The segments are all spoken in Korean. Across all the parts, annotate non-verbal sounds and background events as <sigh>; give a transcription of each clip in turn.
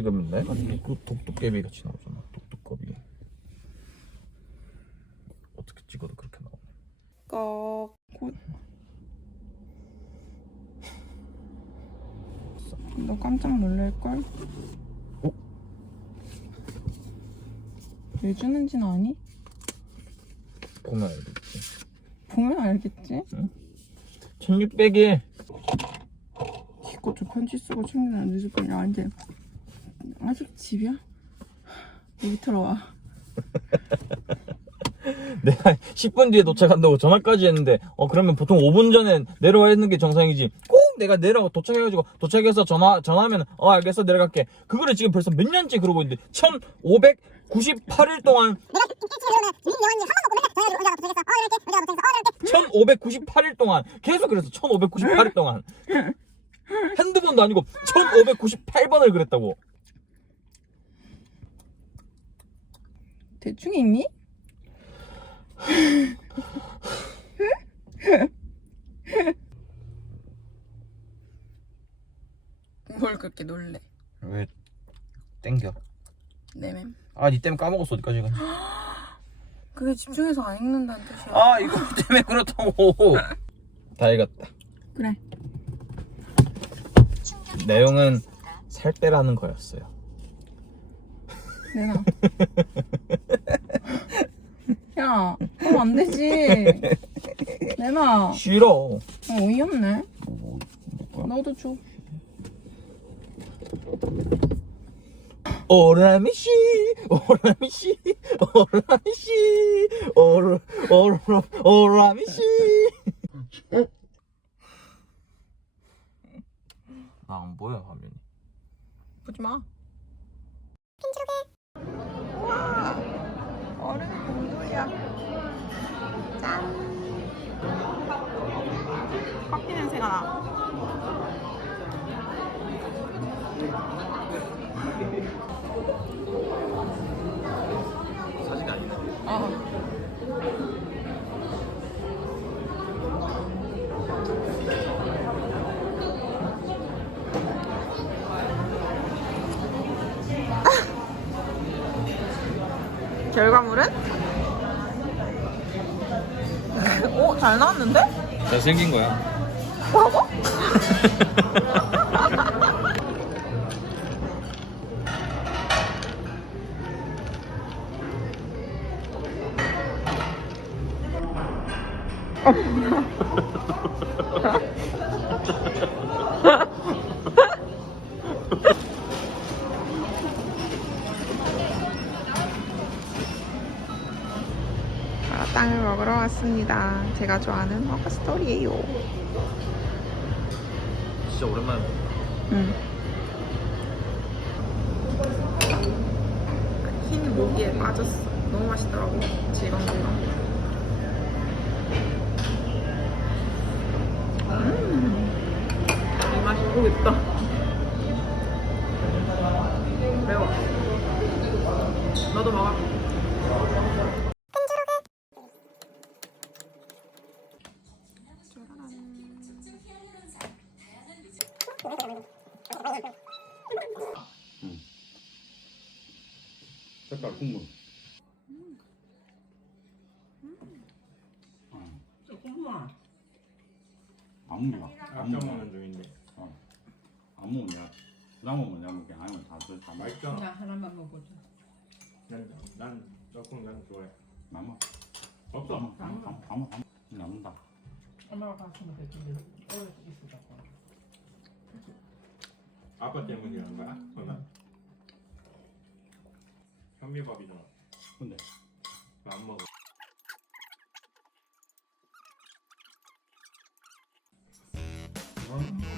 찍으면 내가 이게 그 독도깨비 같이 나오잖아. 독도꺼비. 어떻게 찍어도 그렇게 나오네. 꺼. 곧. 너 깜짝 놀랄걸? 어? 왜 주는지는 아니? 보면 알겠지. 보면 알겠지? 1600에 이것도 편지 쓰고 챙기는 늦을 거냐 아닌데 아직 집이야? 여기 들어와. <laughs> 내가 10분 뒤에 도착한다고 전화까지 했는데 어 그러면 보통 5분 전에 내려와 있는 게 정상이지. 꼭 내가 내려가 도착해가지고 도착해서 전화 전화하면 어 알겠어 내려갈게. 그거를 지금 벌써 몇 년째 그러고 있는데 1598일 동안. 1598일 동안. 계속 그랬어 1598일 동안. <laughs> 핸드폰도 아니고 1598번을 그랬다고 대충 있니? 뭘 그렇게 놀래? 왜 땡겨? 내맴. 아니 때문에 까먹었어 어디까지 가 <gasps> 그게 집중해서 안 읽는다는 뜻이야. 아 이거 <laughs> 때문에 그렇다고. <laughs> 다 읽었다. 그래. 내용은 살 빼라는 거였어요. 내놔 <laughs> 야 그럼 안 되지. 내놔. 어, 싫어. 어이없네 뭐, 너도 줘. 오라미 씨 오라미 씨 오라미 씨 오라 오라 오라미 씨. 나 안 보여 화면이. 보지 마. 와, 얼음이 공돌이야. 짠. 커피 냄새가 나. 사진이 아니네 어. 결과물은? 오, 잘 나왔는데? 잘생긴 거야 뭐라고? <laughs> <laughs> <laughs> 먹으러 왔습니다. 제가 좋아하는 먹거스토리예요. 진짜 오랜만에 먹어 응. 흰 모기에 빠졌어. 너무 맛있더라고. 질겅질겅. 음. 이 맛이 모르겠다. 매워. 너도 먹어. 색깔 국물. 안 먹어. 안 먹어. 중인데 어. 안 먹으면 내가 남으면 내가 먹게 아니면 다 들- 다 먹어. 맛있잖아 그냥 하나만 먹어줘. 난, 난 조금 난 좋아해 남아. 없어 남아. 남아. 남아. 남아. 남는다. 엄마가 갔으면 됐는데 오래 있으자고. 아빠 때문이라는 거야? 그나 현미밥이잖아. 근데 안 먹어. 그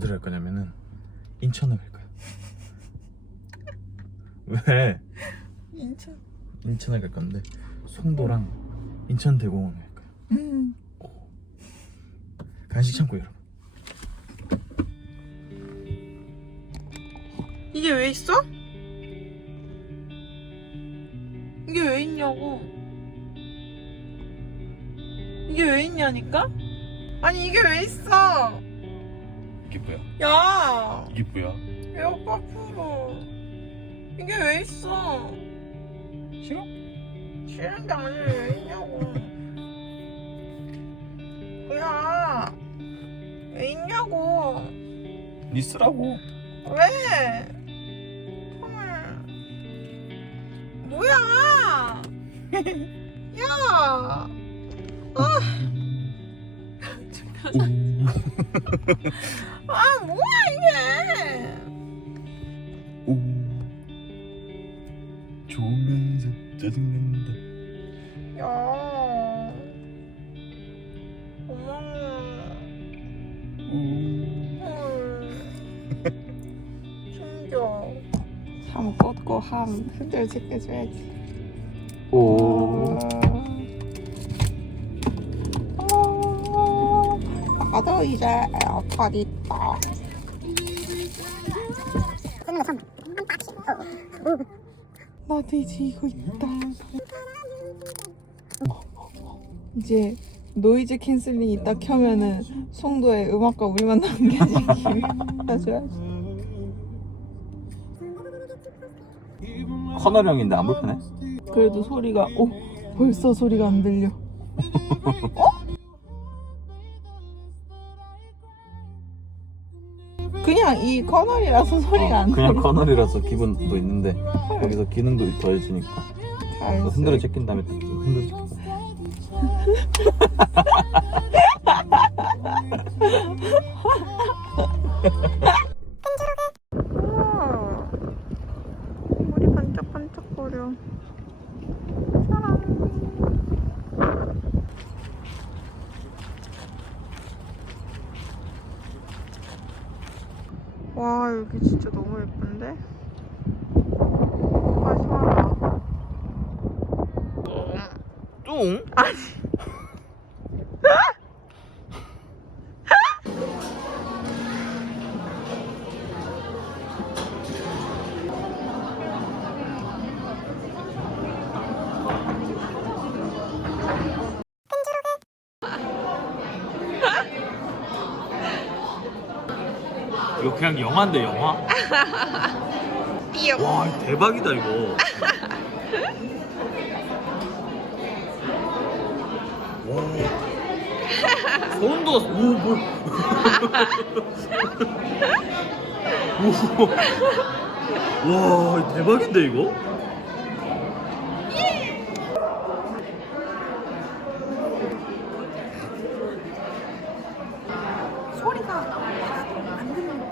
어디를 갈 거냐면은 인천을 갈 거야 <laughs> 왜? 인천. 인천에 갈 건데 송도랑 인천 대공원에 갈 거야. 음. 간식 창고 여러분. 이게 왜 있어? 이게 왜 있냐고. 이게 왜 있냐니까? 아니 이게 왜 있어? 이게 뭐야? 야, 이게 뭐야? 에어팟 프로. 이게 왜 있어? 싫어? 싫은데 아니 왜 있냐고. 뭐야? 왜 있냐고. 니 쓰라고. 왜? 헐. 뭐야? <laughs> 야! 아, <laughs> 뭐야, 이게? 오. 좋으면서 짜증난다. 야. 고마워. 헐. 충격. 함 꽂고 함 흔들 제껴줘야지. 오. 어, 나도 이제 에어팟 있다. 나도 이제 이거 있다. 이제 노이즈 캔슬링 있다 켜면은 송도의 음악과 우리만 남겨지기 해줘야지. 커널형인데 안 불편해? 그래도 소리가 오 벌써 소리가 안 들려. <laughs> 그냥 이 커널이라서 소리가 안 그냥 들려. 커널이라서 기분도 있는데 여기서 기능도 더해지니까 잘 흔들어 제낀 다음에 또 흔들어 제끼고 우와. 물이 반짝반짝거려. 사랑. 와 여기 진짜 너무 예쁜데? 아 시원하다. 뚱? 이거 그냥 영화인데 영화? <laughs> 와 대박이다 이거. 와. 소름 돋았어. 오뭐. <laughs> 와 대박인데 이거? 회사가 만드는 거예요.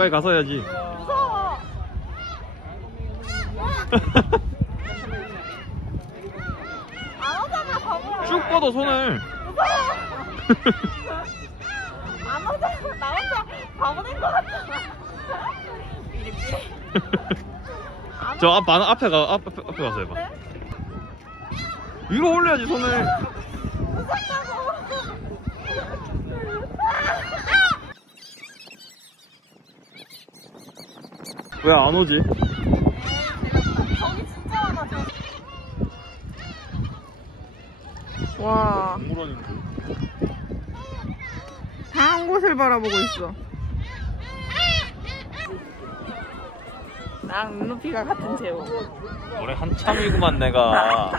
가까이 가서 해야지 무서워. 안 오잖아 바보야. 쭉 뻗어 손을 안 오잖아. 나 혼자 바보 된 것 같아. 저 앞, 안- 앞에 가 앞, 앞에, 앞에 가서 해봐 위로 올려야지 손을? 저 기 진짜 많아 저. 와. 동물원인데 다한 곳을 바라보고 있어. 나랑 눈높이가 같은 제호. 올해 한참이구만 내가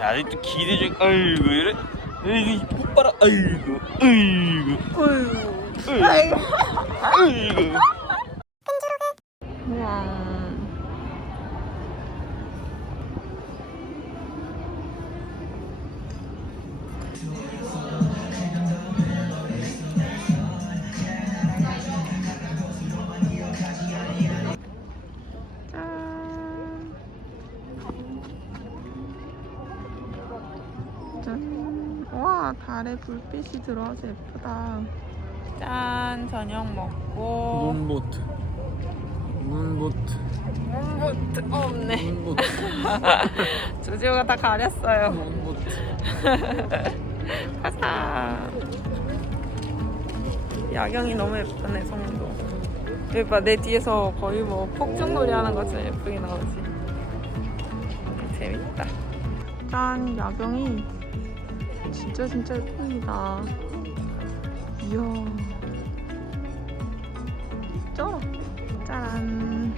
야, 아직도 기대 중 아이고 이래 에이 못 봐라 아이고 아이고 어휴. 아이고 아이고 우와. 짠. 짠. 와, 달에 불빛이 들어와서 예쁘다. 짠, 저녁 먹고. 문보트 문보트 문보트 없네. 문보트 <laughs> 조지호가 다 가렸어요. 문보트 가자. 야경이 너무 예쁘네, 성도. 여기 봐, 내 뒤에서 거의 뭐 폭죽놀이 하는 것처럼 예쁘게 나오지. 재밌다. 짠, 야경이 진짜 진짜 예쁩니다. 이야. 쩔어. 짠.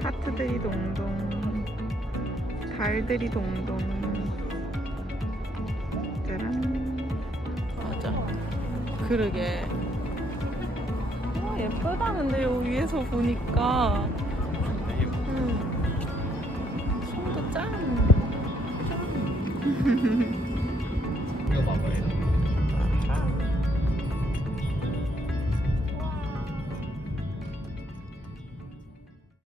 하트들이 동동. 달들이 동동. 짜란. 맞아. 그러게. 어, 예쁘다는데 요 위에서 보니까. 음. 손도 짠. 짠. <laughs>